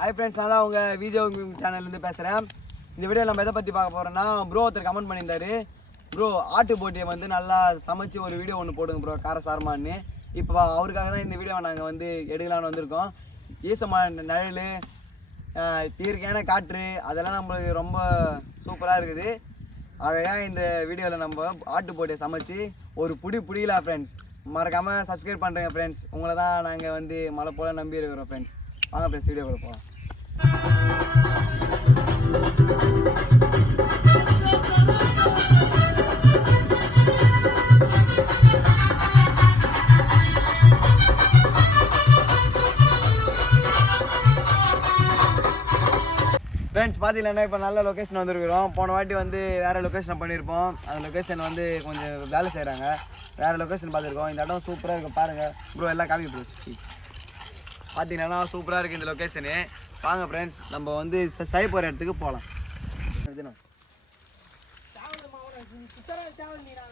Hi friends, நான் தான் உங்கள் விஜோ சேனல்லேருந்து பேசுகிறேன். இந்த வீடியோ நம்ம எதை பற்றி பார்க்க போகிறோன்னா, ப்ரோ ஒருத்தர் கமெண்ட் பண்ணியிருந்தாரு, ப்ரோ ஆட்டு போட்டியை வந்து நல்லா சமைச்சு ஒரு வீடியோ ஒன்று போடுங்க ப்ரோ காரசாரமானு. இப்போ அவருக்காக தான் இந்த வீடியோவை நாங்கள் வந்து எடுக்கலான்னு வந்திருக்கோம். ஈசமான நிழல், இயற்கையான காற்று, அதெல்லாம் நம்மளுக்கு ரொம்ப சூப்பராக இருக்குது. அழகாக இந்த வீடியோவில் நம்ம ஆட்டு போட்டியை சமைச்சு ஒரு பிடிக்கலாம் ஃப்ரெண்ட்ஸ். மறக்காமல் சப்ஸ்கிரைப் பண்ணுறேங்க ஃப்ரெண்ட்ஸ். உங்களை தான் நாங்கள் வந்து மழை போல் நம்பி இருக்கிறோம் ஃப்ரெண்ட்ஸ். வாங்க ஃப்ரெண்ட்ஸ், வீடியோ போகலாம். ஃப்ரெண்ட்ஸ் பார்த்தீங்கன்னா இப்போ நல்ல லொக்கேஷன் வந்துருக்கிறோம். போன வாட்டி வந்து வேறு லொக்கேஷன் பண்ணியிருப்போம். அந்த லொக்கேஷன் வந்து கொஞ்சம் வேலை செய்கிறாங்க. வேறு லொக்கேஷன் பார்த்துருக்கோம். இந்த இடம் சூப்பராக இருக்குது பாருங்கள் ப்ரோ. எல்லாம் காமி ப்ரோ பார்த்தீங்கன்னா சூப்பராக இருக்குது இந்த லொக்கேஷனு. வாங்க ஃப்ரெண்ட்ஸ், நம்ம வந்து செய்ய போகிற இடத்துக்கு போகலாம்.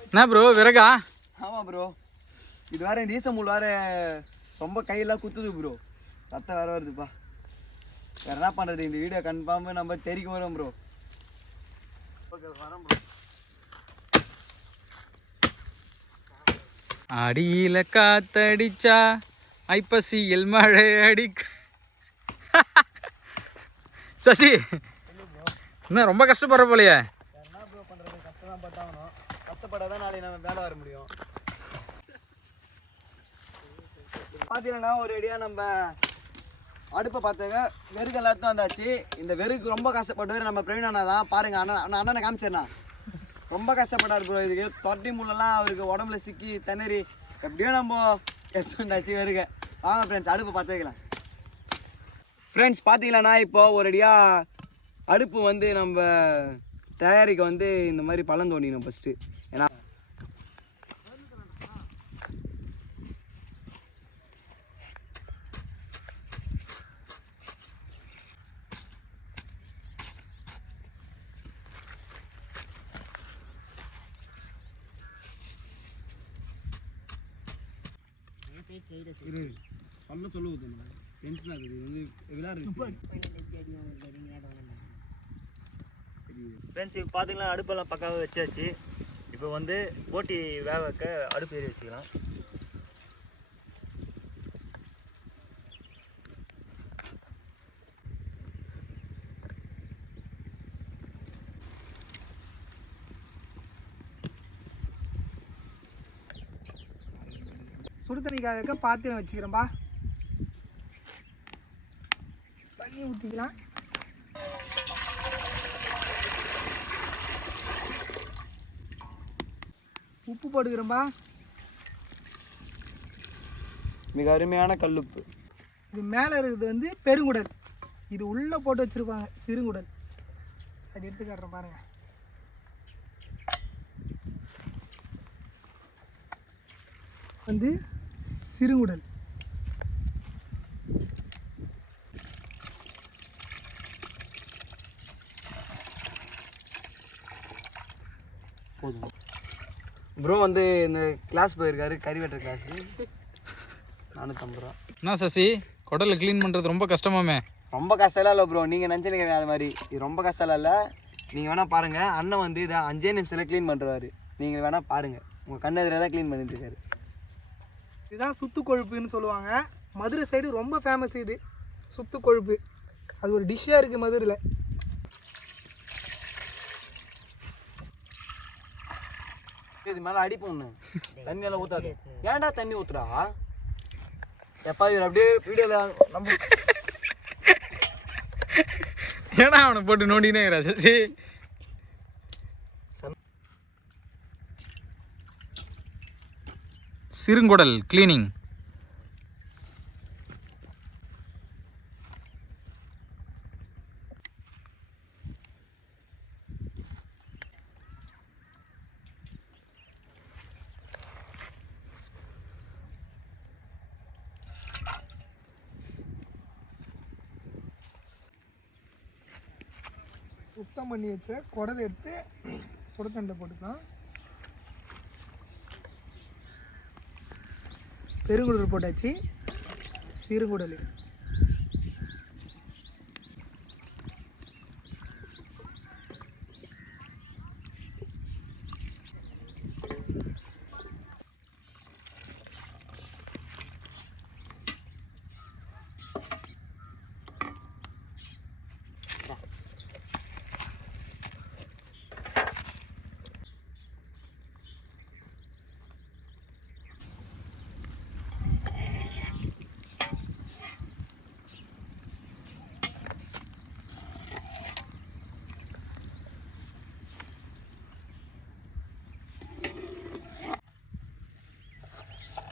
என்ன ப்ரோ விறகா? ஆமாம் ப்ரோ, இது வேறு இந்த ஈசமுள் வேறு ரொம்ப கையெல்லாம் குத்துது ப்ரோ. ரத்தம் வேறு வருதுப்பா. வேறு என்ன பண்ணுறது, இந்த வீடியோ கன்ஃபார்ம் நம்ம தெரிவிக்க வரோம் ப்ரோ. வரோம் ப்ரோ. அடியில காத்தடிச்சா ஐப்பசியில் மழை அடிக்க. சசி என்ன ரொம்ப கஷ்டப்படுற போலையே? என்ன ப்ரோ பண்ணுறது, கஷ்டம் தான் பார்த்தாகணும். கஷ்டப்படாதான் நாளைக்கு நம்ம வேலை வர முடியும். பார்த்தீங்கன்னா ஒரு அடியாக நம்ம அடுப்பை பார்த்தாங்க, வெறுக்கு எல்லாத்தையும் வந்தாச்சு. இந்த வெறுக்கு ரொம்ப கஷ்டப்பட்டு நம்ம பிரவீன் அண்ணா தான் பாருங்கள். அண்ணனை காமிச்சிடண்ணா ரொம்ப கஷ்டப்பட்டார் ப்ரோ. இதுக்கு தொட்டி முள்ளெல்லாம் அவருக்கு உடம்புல சிக்கி திணறி எப்படியோ நம்ம எடுத்துட்டாச்சு வெறுக்க. வாங்க ஃப்ரெண்ட்ஸ், அடுப்பை பார்த்து வைக்கலாம். ஃப்ரெண்ட்ஸ் பார்த்தீங்களாண்ணா இப்போ ஒரு அடியாக அடுப்பு வந்து நம்ம தயாரிக்க வந்து இந்த மாதிரி பழம் தோண்டிக்கணும் ஃபஸ்ட்டு. ஏன்னா சொல்ல சொல்லுவது டென்ஷன் ஆகுது. இது வந்து விளையாடுறது. ஃப்ரெண்ட்ஸ் இப்போ பார்த்தீங்கன்னா அடுப்பெல்லாம் பக்காவாக வச்சாச்சு. இப்போ வந்து போட்டி வேக வைக்க அடுப்பு ஏறி வச்சுக்கலாம். சுடு தண்ணிக்காக வைக்க பாத்திரம் வச்சுக்கிறேன்பா. தண்ணி ஊற்றிக்கலாம். உப்பு போட்டுக்கிறேன்பா. மிக அருமையான கல்லுப்பு. இது மேலே இருக்குது வந்து பெருங்குடல், இது உள்ளே போட்டு வச்சுருப்பாங்க சிறுங்குடல். அது எடுத்து காட்டுறேன் பாருங்கள். வந்து சிறுங்குடல். போதும் ப்ரோ. வந்து இந்த கிளாஸ் போயிருக்காரு, கறி வெட்டுற கிளாஸ். 450 ரூபா. என்ன சசி, குடலை க்ளீன் பண்ணுறது ரொம்ப கஷ்டமாமே? ரொம்ப கஷ்டம்லாம் இல்லை ப்ரோ, நீங்கள் நினச்சிருக்கீங்க அது மாதிரி. இது ரொம்ப கஷ்டம்லாம் இல்லை. நீங்கள் வேணால் பாருங்கள், அண்ணன் வந்து இதை 5 நிமிஷத்தில் க்ளீன் பண்ணுறாரு. நீங்கள் வேணால் பாருங்கள், உங்கள் கண்ணு எதிராக தான் க்ளீன் பண்ணிட்டு இருக்காரு. இதுதான் சுத்து கொழுப்புன்னு சொல்லுவாங்க. மதுரை சைடு ரொம்ப ஃபேமஸ் இது சுத்து கொழுப்பு. அது ஒரு டிஷ்ஷாக இருக்குது மதுரையில். இது மேலே அடிப்போம், தண்ணியெல்லாம் ஊற்றாது. ஏன்டா தண்ணி ஊற்றுறா? எப்பா இவர் அப்படியே வீடியோவில் நம்ம ஏன்னா அவனை போட்டு நோண்டினே இருக்கிறா சசி. சிறுங்குடல் கிளீனிங். சுத்தம் பண்ணி வச்ச குடல் எடுத்து சுடுதண்ணில் போட்டுக்கலாம். பெருங்குடல் போட்டாச்சு. சிறுகுடல்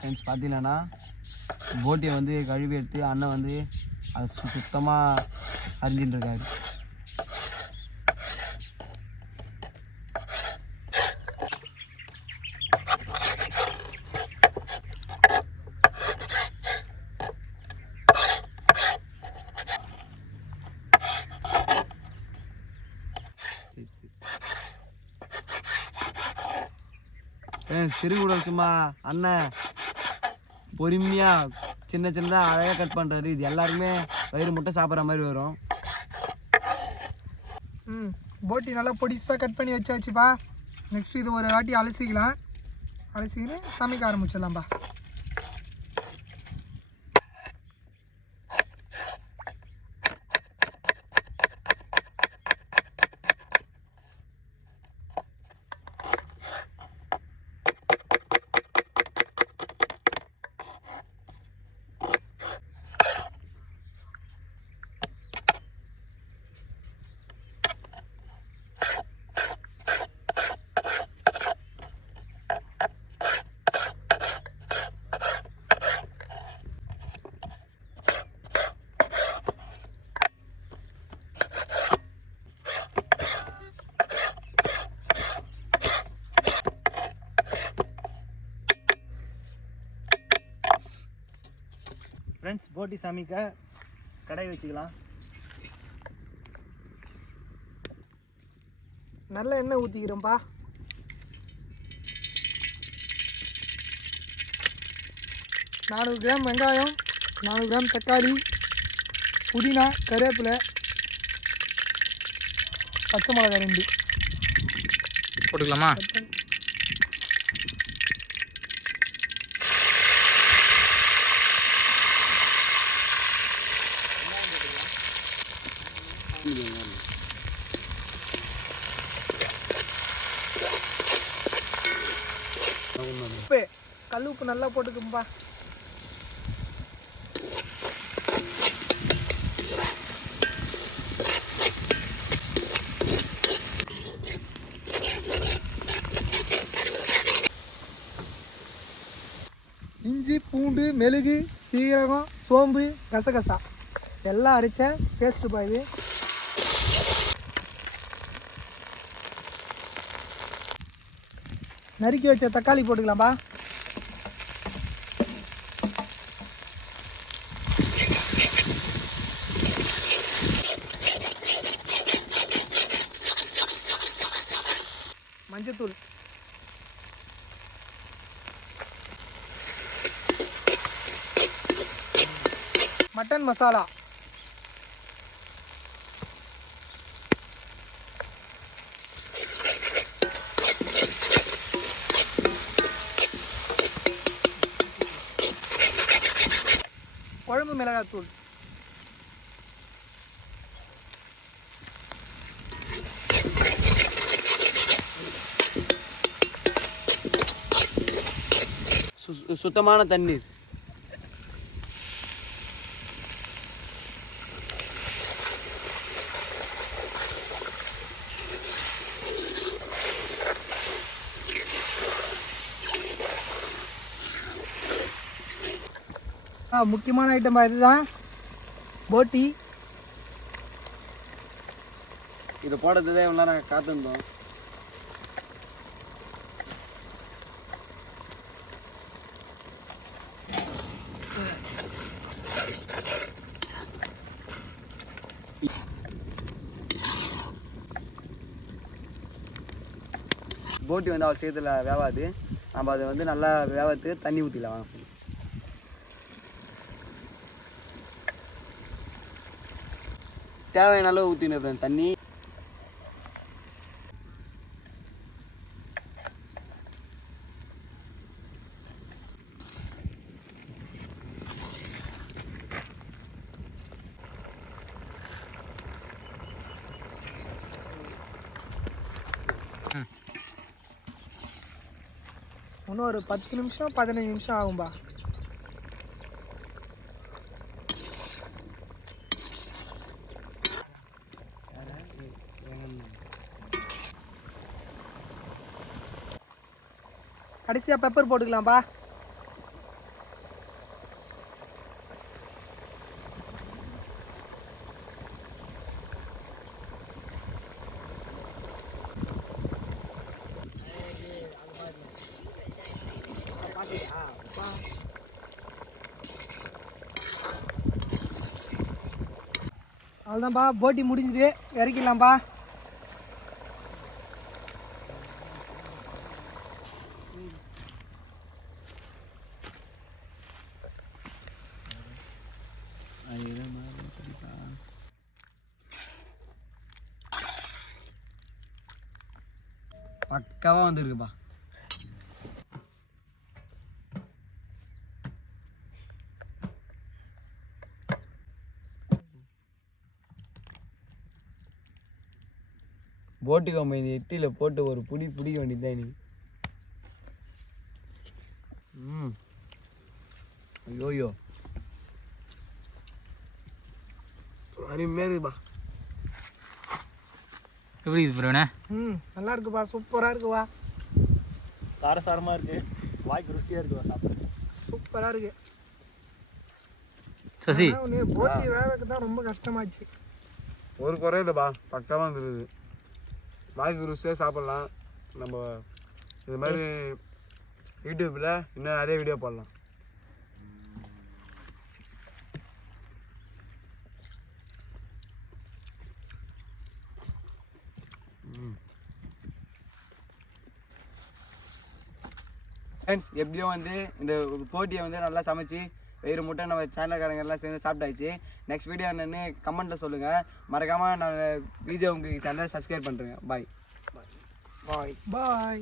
ஃப்ரெண்ட்ஸ் பார்த்தீங்கன்னா போட்டியை வந்து கழுவி எடுத்து அண்ணன் வந்து அதை சுத்தமாக அரிஞ்சின்னு இருக்காரு. சிறுகுடம் சும்மா அண்ணன் பொறுமையாக சின்ன சின்னதாக அழகாக கட் பண்ணுறாரு. இது எல்லாருமே வயிறு முட்டை சாப்பிட்ற மாதிரி வரும். போட்டி நல்லா பொடிசாக கட் பண்ணி வச்சாச்சுப்பா. நெக்ஸ்ட் இது ஒரு வாட்டி அலசிக்கலாம். அலசிக்கின்னு சமைக்க ஆரம்பிச்சிடலாம்ப்பா. ஃப்ரெண்ட்ஸ் போட்டி சமைக்க கடாய் வச்சுக்கலாம். நல்ல எண்ணெய் ஊற்றிக்கிறோம்ப்பா. நானூறு கிராம் வெங்காயம், 400 கிராம் தக்காளி, புதினா, கருவேப்பிலை, பச்சை மிளகாய் 2 போட்டுக்கலாமா? உப்பு, கல் உப்பு நல்லா போட்டுக்கும்பா. இஞ்சி, பூண்டு, மெழுகு, சீரகம், சோம்பு, கசகசா எல்லாம் அரைச்ச பேஸ்ட்டுப்பா இது. நறுக்கி வச்ச தக்காளி போட்டுக்கலாம்ப்பா. மஞ்சத்தூள், மட்டன் மசாலா, குழம்பு மிளகாத்தூள், சுத்தமான தண்ணீர், முக்கியமான ஐட்டம் இதுதான் போட்டி. இதை போடுறதுதான் இவ்வளோ நாங்கள் காத்திருந்தோம். போட்டி வந்து அவள் சேர்த்துல வேவாது. நம்ம அதை வந்து நல்லா வேவத்துக்கு தண்ணி ஊற்றிடலாம். வாங்க ஃப்ரெண்ட்ஸ். தேவையான அளவு ஊற்றினேன் தண்ணி. இன்னும் ஒரு 10 நிமிஷம் 15 நிமிஷம் ஆகும்பா. கடைசியாக பெப்பர் போட்டுக்கலாம்ப்பா. அவ்வளோதான்ப்பா போட்டி முடிஞ்சுது, இறக்கிடலாம்ப்பா. பக்காவாக வந்துருக்குப்பா. போட்டு கம்பி இந்த எட்டியில் போட்டு ஒரு பிடிக்க வேண்டியதுதான் இன்னைக்கு. ஐயோயோ அருமையாக இருக்குப்பா. எப்படி இது பிரவீனே? நல்லா இருக்குப்பா, சூப்பராக இருக்குப்பா, காரசாரமாக இருக்குது, வாய்க்கு ருசியாக இருக்குவா சாப்பிட்றது. சூப்பராக இருக்கு. சசி போட்டி வேலைக்கு தான் ரொம்ப கஷ்டமாச்சு. ஒரு குறை இல்லைப்பா, பக்காவாக வந்துருக்குது. வாய்க்கு ருசியாக சாப்பிட்லாம். நம்ம இது மாதிரி யூடியூப்பில் இன்னும் நிறைய வீடியோ போடலாம். ஃப்ரெண்ட்ஸ், எப்படியும் வந்து இந்த போட்டியை வந்து நல்லா சமைச்சு வெயிறு முட்டை நம்ம சேனல்காரங்க எல்லாம் சேர்ந்து சாப்பிட்டாச்சு. நெக்ஸ்ட் வீடியோ என்னென்னு கமெண்ட்டில் சொல்லுங்கள். மறக்காமல் நான் வீடியோ உங்களுக்கு சேனலை சப்ஸ்கிரைப் பண்ணுறேங்க. பாய் பாய்.